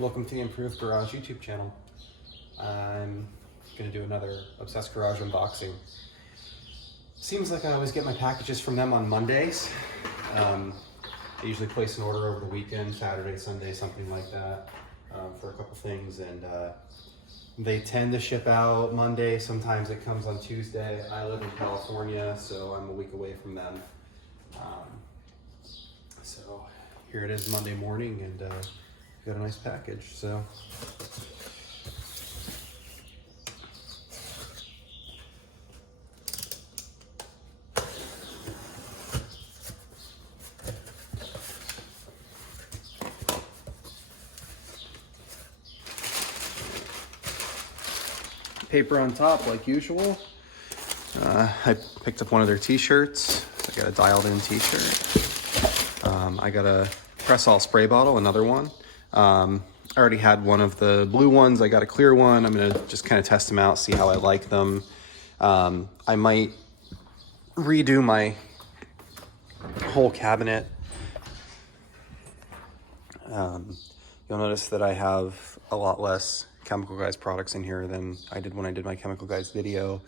Welcome to the Improved Garage YouTube channel. I'm going to do another Obsessed Garage unboxing. Seems like I always get my packages from them on Mondays. I usually place an order over the weekend, Saturday, Sunday, something like that, for a couple things, and they tend to ship out Monday. Sometimes it comes on Tuesday. I live in California, so I'm a week away from them. So here it is Monday morning, and got a nice package. So paper on top like usual. I picked up one of their t-shirts. I got a dialed in t-shirt. I got a press-all spray bottle, another one. I already had one of the blue ones. I got a clear one. I'm gonna just kind of test them out, see how I like them. I might redo my whole cabinet. You'll notice that I have a lot less Chemical Guys products in here than I did when I did my Chemical Guys video.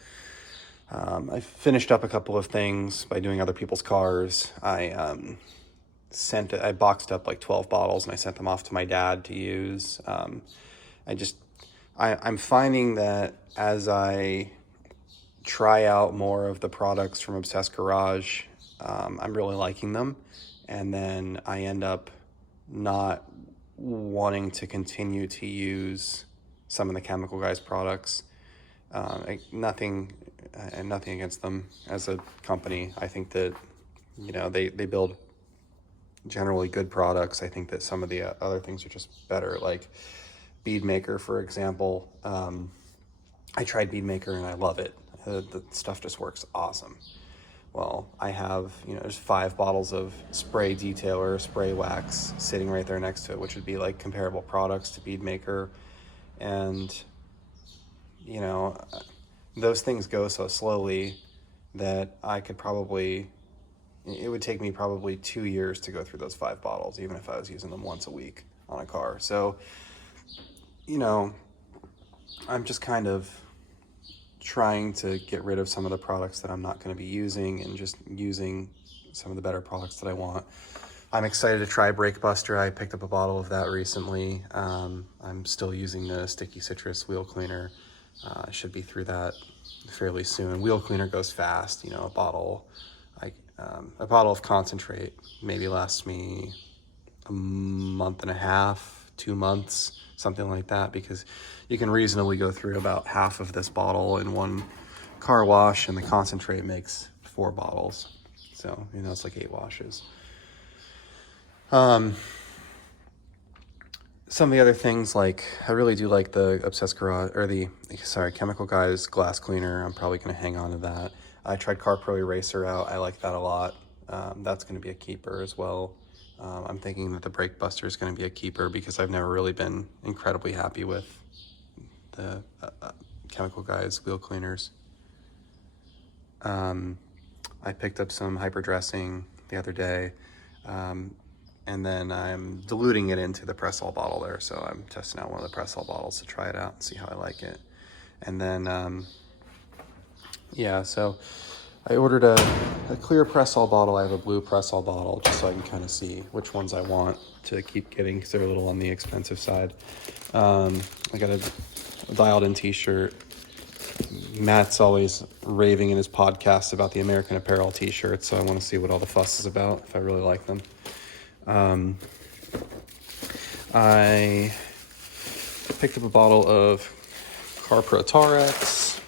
I finished up a couple of things by doing other people's cars. I boxed up like 12 bottles and I sent them off to my dad to use. I'm finding that as I try out more of the products from Obsessed Garage, I'm really liking them. And then I end up not wanting to continue to use some of the Chemical Guys products. Nothing against them as a company. I think that, you know, they build generally good products. I think that some of the other things are just better, like Bead Maker, for example. I tried Bead Maker and I love it. The stuff just works awesome. Well, I have, there's 5 bottles of spray detailer, spray wax sitting right there next to it, which would be like comparable products to Bead Maker. And, those things go so slowly that it would take me probably 2 years to go through those 5 bottles, even if I was using them once a week on a car. So, I'm just kind of trying to get rid of some of the products that I'm not going to be using and just using some of the better products that I want. I'm excited to try Brake Buster. I picked up a bottle of that recently. I'm still using the Sticky Citrus wheel cleaner. I should be through that fairly soon. Wheel cleaner goes fast. A bottle of concentrate maybe lasts me a month and a half, 2 months, something like that, because you can reasonably go through about half of this bottle in one car wash, and the concentrate makes 4 bottles. So, it's like 8 washes. Some of the other things, like, I really do like the Obsessed Garage, Chemical Guys glass cleaner. I'm probably going to hang on to that. I tried Car Pro Eraser out. I like that a lot. That's going to be a keeper as well. I'm thinking that the Brake Buster is going to be a keeper because I've never really been incredibly happy with the Chemical Guys wheel cleaners. I picked up some hyper dressing the other day, and then I'm diluting it into the press-all bottle there. So I'm testing out one of the press-all bottles to try it out and see how I like it. And then, so I ordered a clear press-all bottle. I have a blue press-all bottle just so I can kind of see which ones I want to keep getting because they're a little on the expensive side. I got a dialed-in t-shirt. Matt's always raving in his podcast about the American Apparel t-shirts, so I want to see what all the fuss is about, if I really like them. I picked up a bottle of Car Pro Tarex.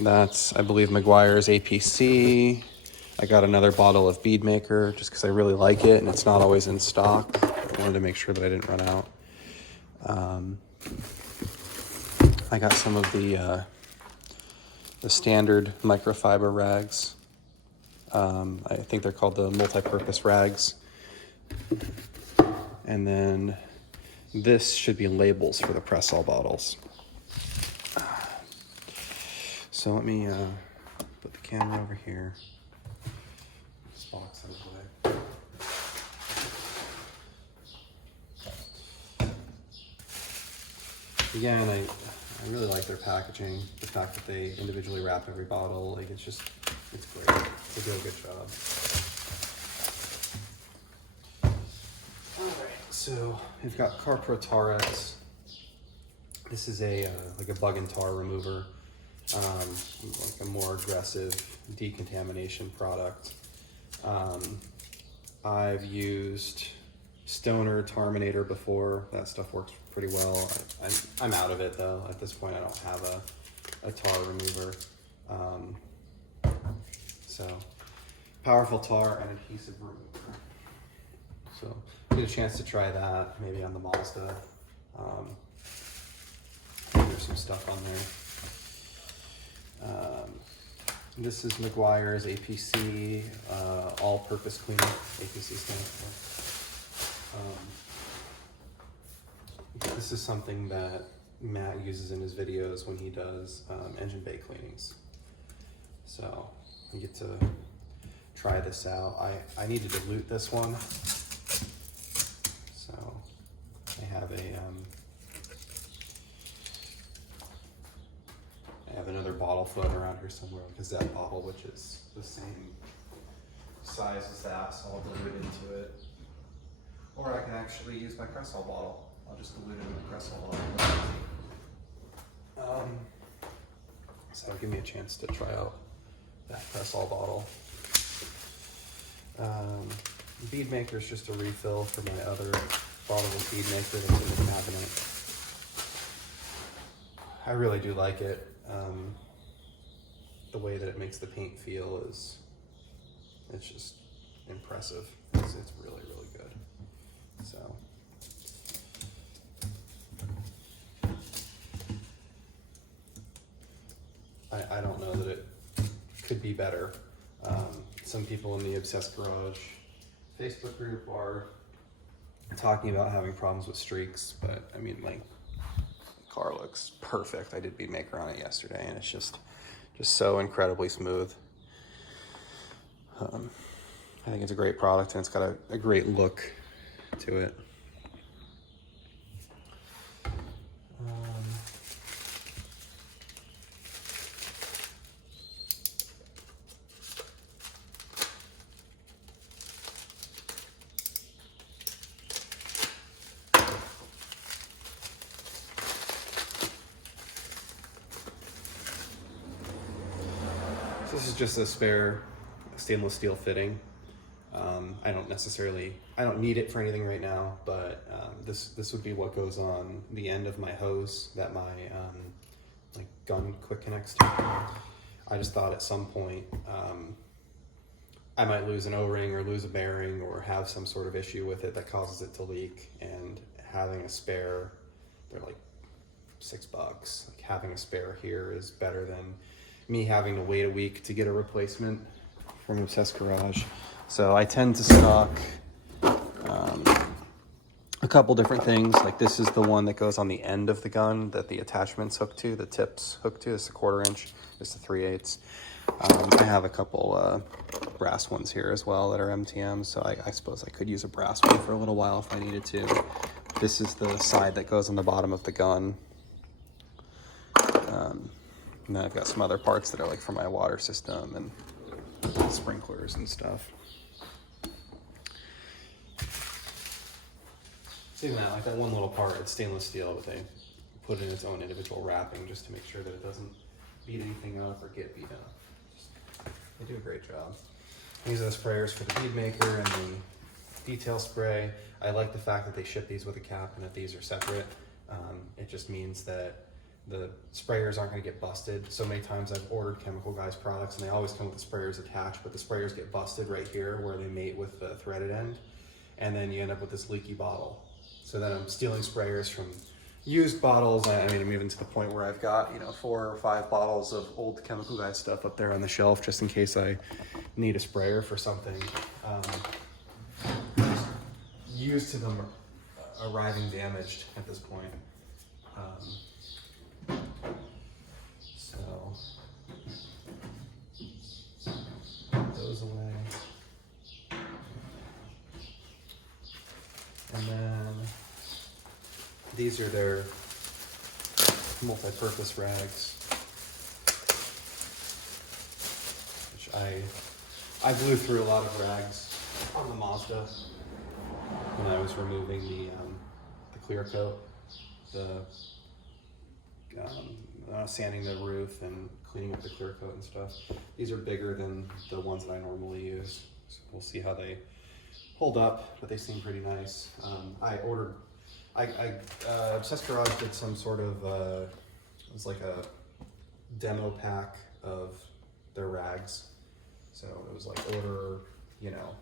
That's, I believe, Meguiar's APC. I got another bottle of Bead Maker just because I really like it and it's not always in stock. I wanted to make sure that I didn't run out. I got some of the standard microfiber rags. I think they're called the multi-purpose rags. And then this should be labels for the press-all bottles. So let me put the camera over here. This box out of the way. Again, I really like their packaging. The fact that they individually wrap every bottle, like it's great. They do a good job. All right, so we've got CarPro Tarex. This is like a bug and tar remover, like a more aggressive decontamination product. I've used Stoner Terminator before. That stuff works pretty well. I'm out of it though. At this point, I don't have a tar remover. So powerful tar and adhesive remover. So get a chance to try that maybe on the Mazda. There's some stuff on there. This is Meguiar's APC all-purpose cleaner. APC stands for. This is something that Matt uses in his videos when he does engine bay cleanings. So you get to try this out. I need to dilute this one. So I have another bottle floating around here somewhere, because that bottle, which is the same size as that, so I'll dilute into it. Or I can actually use my Cressol bottle. I'll just dilute it in the Cressol bottle. So give me a chance to try out that Cressol bottle. Bead Maker is just a refill for my other bottle of Bead Maker that's in the cabinet. I really do like it. The way that it makes the paint feel it's just impressive. It's really, really good. So I don't know that it could be better. Some people in the Obsessed Garage Facebook group are talking about having problems with streaks, but I mean, like, the car looks perfect. I did Bead Maker on it yesterday, and it's just so incredibly smooth. I think it's a great product, and it's got a great look to it. So this is just a spare stainless steel fitting. I don't need it for anything right now, but this would be what goes on the end of my hose that my like gun quick connects to. I just thought at some point I might lose an O-ring or lose a bearing or have some sort of issue with it that causes it to leak, and having a spare, they're like $6. Like, having a spare here is better than me having to wait a week to get a replacement from Obsessed Garage. So I tend to stock a couple different things. Like, this is the one that goes on the end of the gun that the attachments hook to, the tips hook to. This is a 1/4 inch, this is a 3/8. I have a couple brass ones here as well that are MTM, so I suppose I could use a brass one for a little while if I needed to. This is the side that goes on the bottom of the gun. And then I've got some other parts that are like for my water system and sprinklers and stuff. So even that, like that one little part, it's stainless steel, but they put in its own individual wrapping just to make sure that it doesn't beat anything up or get beat up. They do a great job. These are the sprayers for the Bead Maker and the detail spray. I like the fact that they ship these with a cap and that these are separate. It just means that the sprayers aren't going to get busted. So many times I've ordered Chemical Guys products and they always come with the sprayers attached, but the sprayers get busted right here where they mate with the threaded end, and then you end up with this leaky bottle. So then I'm stealing sprayers from used bottles. I mean, I'm even to the point where I've got, 4 or 5 bottles of old Chemical Guys stuff up there on the shelf just in case I need a sprayer for something. Used to them arriving damaged at this point. So put those away. And then these are their multi-purpose rags, which I blew through a lot of rags on the Mazda when I was removing the clear coat, sanding the roof and cleaning up the clear coat and stuff. These are bigger than the ones that I normally use, so we'll see how they hold up, but they seem pretty nice. Obsessed Garage did some sort of, it was like a demo pack of their rags. So it was like order, you know,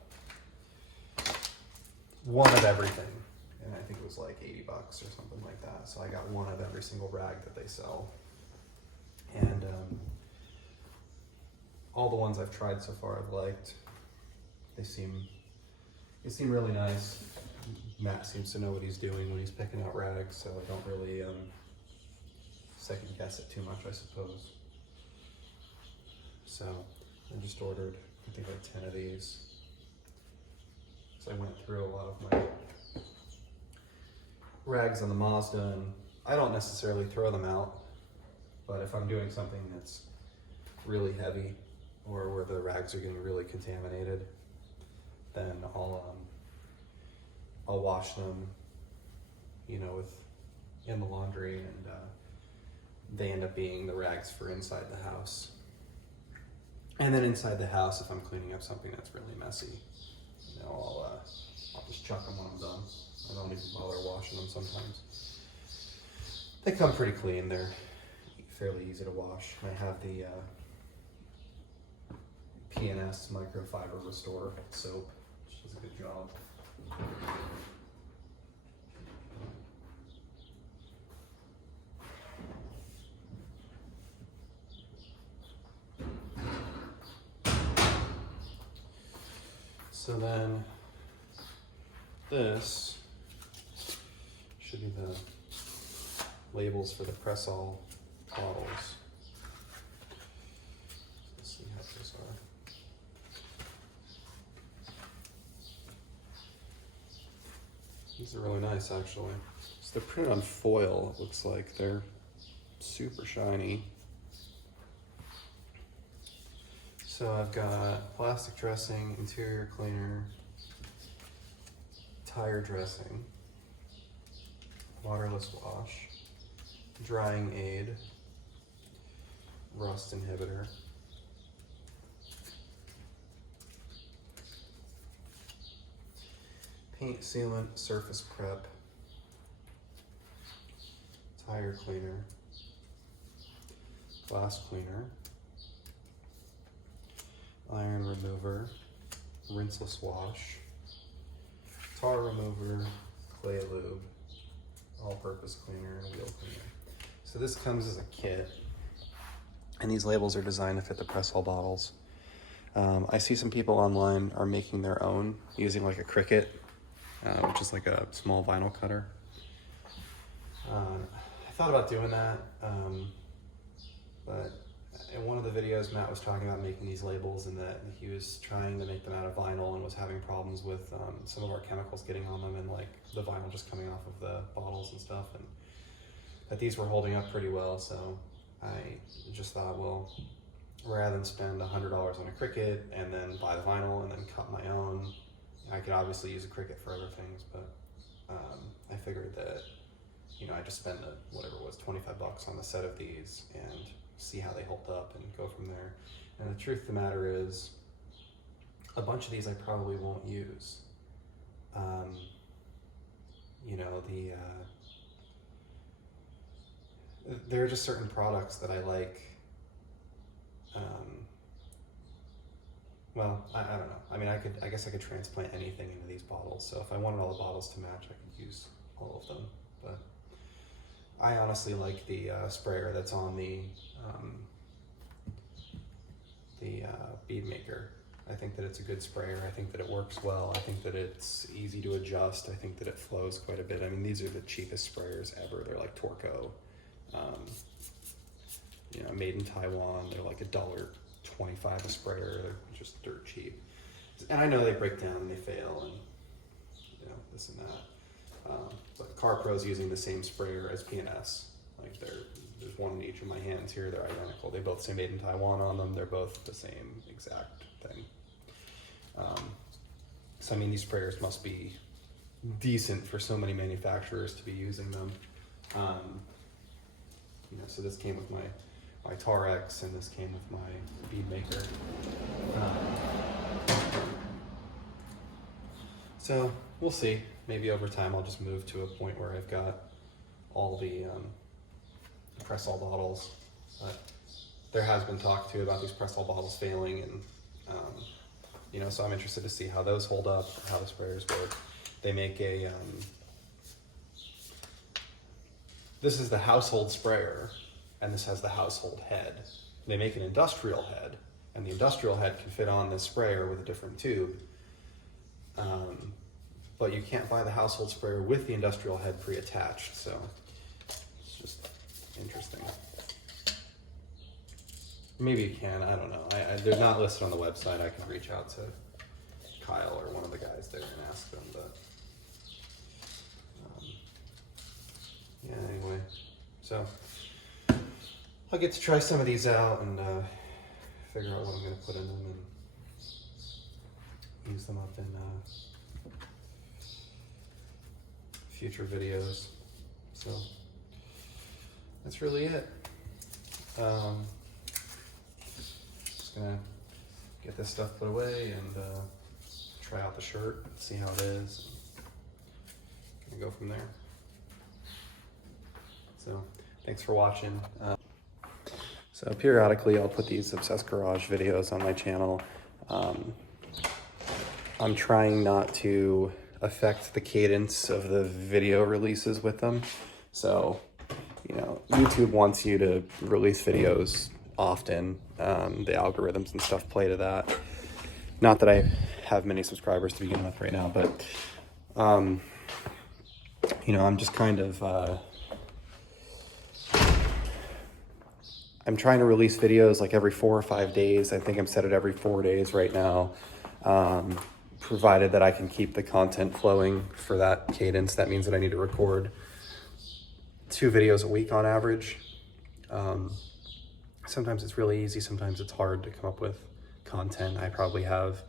one of everything. And I think it was like $80 or something like that. So I got one of every single rag that they sell. And all the ones I've tried so far I've liked. They seem really nice. Matt seems to know what he's doing when he's picking out rags, so I don't really second guess it too much, I suppose. So I just ordered, I think, like 10 of these. So I went through a lot of my rags on the Mazda, and I don't necessarily throw them out, but if I'm doing something that's really heavy or where the rags are getting really contaminated, then I'll wash them, you know, in the laundry, and they end up being the rags for inside the house. And then inside the house, if I'm cleaning up something that's really messy, you know, I'll just chuck them when I'm done. I don't even bother washing them sometimes. They come pretty clean. They're fairly easy to wash. I have the P&S microfiber restore soap, which does a good job. So then this should be the labels for the press-all bottles. Let's see how those are. These are really nice, actually. So they're printed on foil, it looks like. They're super shiny. So I've got plastic dressing, interior cleaner, tire dressing, waterless wash, drying aid, rust inhibitor, paint sealant, surface prep, tire cleaner, glass cleaner, iron remover, rinseless wash, tar remover, clay lube, all-purpose cleaner, and wheel cleaner. So this comes as a kit, and these labels are designed to fit the press-all bottles. I see some people online are making their own using like a Cricut, which is like a small vinyl cutter. I thought about doing that, but in one of the videos, Matt was talking about making these labels and that he was trying to make them out of vinyl and was having problems with some of our chemicals getting on them and like the vinyl just coming off of the bottles and stuff, and that these were holding up pretty well. So I just thought, well, rather than spend $100 on a Cricut and then buy the vinyl and then cut my own, I could obviously use a Cricut for other things, but I figured that, you know, I just spend whatever it was, $25 on the set of these and see how they hold up and go from there. And the truth of the matter is, a bunch of these I probably won't use. You know, there are just certain products that I like. Well, I don't know. I mean, I guess I could transplant anything into these bottles. So if I wanted all the bottles to match, I could use all of them. But I honestly like the sprayer that's on the Bead Maker. I think that it's a good sprayer. I think that it works well. I think that it's easy to adjust. I think that it flows quite a bit. I mean, these are the cheapest sprayers ever. They're like Torco, you know, made in Taiwan. They're like $1.25 a sprayer. They're just dirt cheap. And I know they break down and they fail and, you know, this and that. But CarPro's using the same sprayer as P&S. Like there's one in each of my hands here. They're identical. They both say made in Taiwan on them. They're both the same exact thing. So I mean, these sprayers must be decent for so many manufacturers to be using them. You know, so this came with my Tarex, and this came with my Bead Maker. So we'll see. Maybe over time I'll just move to a point where I've got all the press-all bottles. But there has been talk too about these press-all bottles failing, and you know, so I'm interested to see how those hold up, how the sprayers work. They make a this is the household sprayer, and this has the household head. They make an industrial head, and the industrial head can fit on this sprayer with a different tube. But you can't buy the household sprayer with the industrial head pre-attached, so it's just interesting. Maybe you can, I don't know. They're not listed on the website. I can reach out to Kyle or one of the guys there and ask them, but yeah, anyway. So I'll get to try some of these out and figure out what I'm gonna put in them and use them up in future videos. So that's really it. Just gonna get this stuff put away and try out the shirt, see how it is, and go from there. So thanks for watching. So periodically I'll put these Obsessed Garage videos on my channel. I'm trying not to affect the cadence of the video releases with them. So, you know, YouTube wants you to release videos often. The algorithms and stuff play to that. Not that I have many subscribers to begin with right now, but, you know, I'm just kind of, I'm trying to release videos like every 4 or 5 days. I think I'm set at every 4 days right now. Provided that I can keep the content flowing for that cadence. That means that I need to record 2 videos a week on average. Sometimes it's really easy, sometimes it's hard to come up with content. I probably have,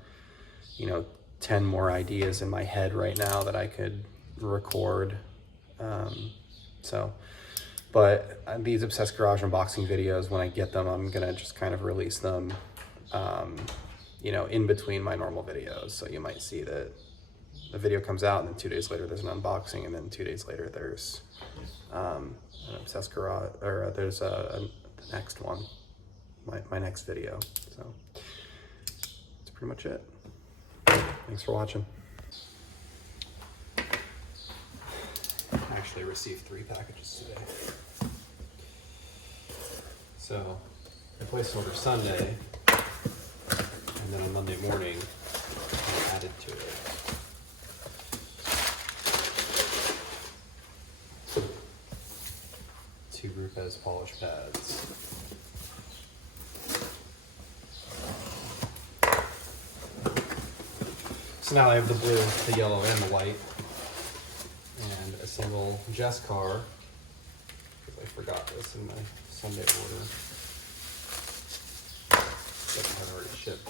you know, 10 more ideas in my head right now that I could record. But these Obsessed Garage unboxing videos, when I get them, I'm gonna just kind of release them you know, in between my normal videos. So you might see that the video comes out and then 2 days later there's an unboxing, and then 2 days later there's an Obsessed Garage, or there's the next one, my next video. So that's pretty much it. Thanks for watching. I actually received 3 packages today. So I placed an order Sunday, and then on Monday morning, I added to it. Two Rupes polish pads. So now I have the blue, the yellow, and the white, and a single Jess car, because I forgot this in my Sunday order. That had already shipped.